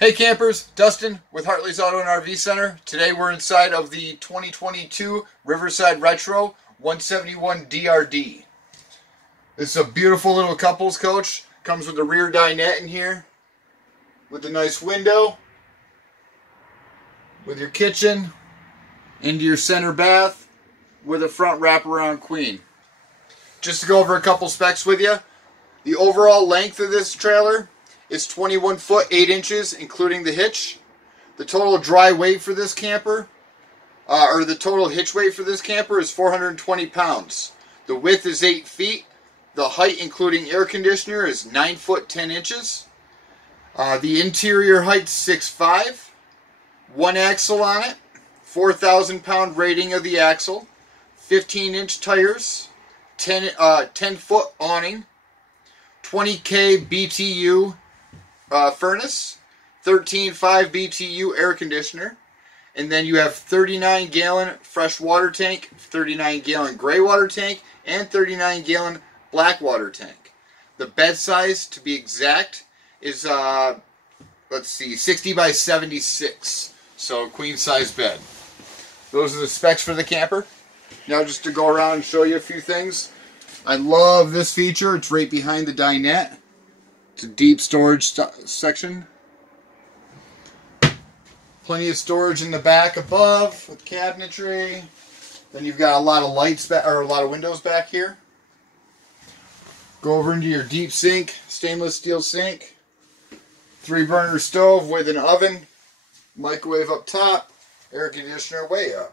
Hey campers, Dustin with Hartleys Auto and RV Center. Today we're inside of the 2022 Riveraide Retro 171 DRD. This is a beautiful little couples coach. Comes with a rear dinette in here, with a nice window, with your kitchen, into your center bath, with a front wraparound queen. Just to go over a couple specs with you, the overall length of this trailer is 21 foot 8 inches, including the hitch. The total dry weight for this camper, or the total hitch weight for this camper, is 420 pounds. The width is 8 feet. The height, including air conditioner, is 9 foot 10 inches. The interior height's 6'5". One axle on it, 4,000 pound rating of the axle, 15-inch tires, 10 foot awning, 20K BTU furnace, 13.5 BTU air conditioner, and then you have 39 gallon fresh water tank, 39 gallon gray water tank, and 39 gallon black water tank. The bed size, to be exact, is 60 by 76, so queen size bed. Those are the specs for the camper. Now just to go around and show you a few things. I love this feature. It's right behind the dinette. It's a deep storage section. Plenty of storage in the back above with cabinetry. Then you've got a lot of lights or a lot of windows back here. Go over into your deep sink, stainless steel sink. 3-burner stove with an oven, microwave up top, air conditioner way up.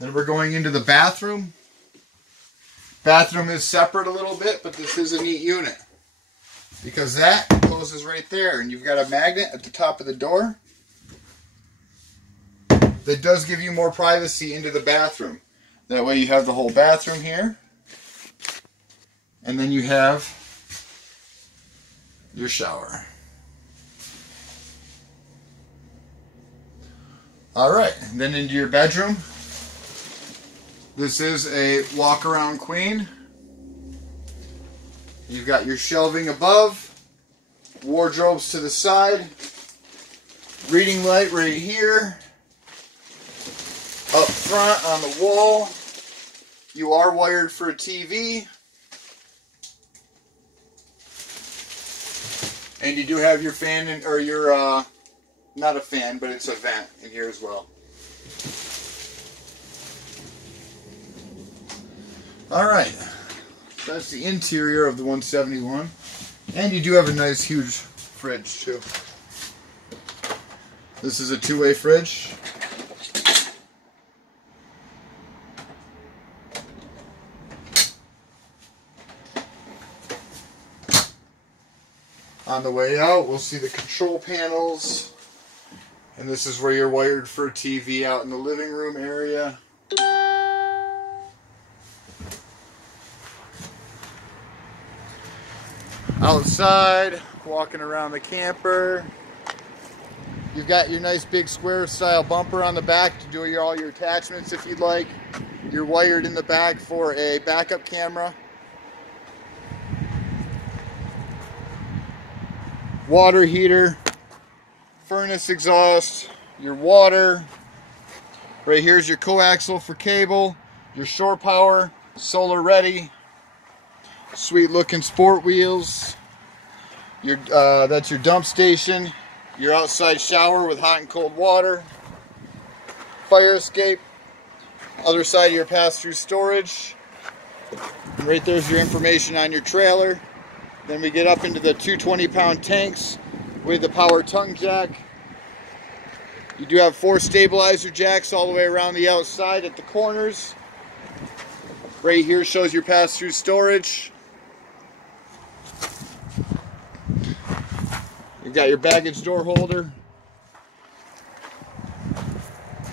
Then we're going into the bathroom. Bathroom is separate a little bit, but this is a neat unit, because that closes right there, and you've got a magnet at the top of the door that does give you more privacy into the bathroom. That way you have the whole bathroom here, and then you have your shower. Alright, then into your bedroom. This is a walk-around queen. You've got your shelving above, wardrobes to the side, reading light right here, up front on the wall. You are wired for a TV, and you do have your fan, or your, not a fan, but it's a vent in here as well. Alright, that's the interior of the 171. And you do have a nice huge fridge too. This is a two-way fridge. On the way out, we'll see the control panels. And this is where you're wired for a TV out in the living room area. Outside, walking around the camper. You've got your nice big square style bumper on the back to do all your attachments if you'd like. You're wired in the back for a backup camera. Water heater, furnace exhaust, your water. Right here's your coaxial for cable, your shore power, solar ready. Sweet looking sport wheels. That's your dump station. Your outside shower with hot and cold water. Fire escape. Other side of your pass-through storage. And right there's your information on your trailer. Then we get up into the 220-pound tanks with the power tongue jack. You do have 4 stabilizer jacks all the way around the outside at the corners. Right here shows your pass-through storage. You've got your baggage door holder.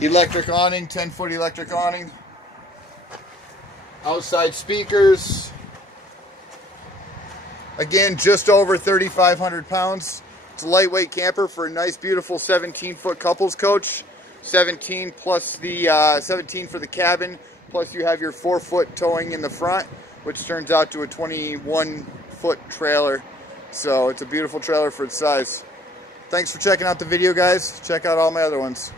Electric awning, 10-foot electric awning. Outside speakers. Again, just over 3,500 pounds. It's a lightweight camper for a nice, beautiful 17-foot couples coach. 17 plus the 17 for the cabin. Plus you have your 4-foot towing in the front, which turns out to a 21-foot trailer. So it's a beautiful trailer for its size. Thanks for checking out the video, guys. Check out all my other ones.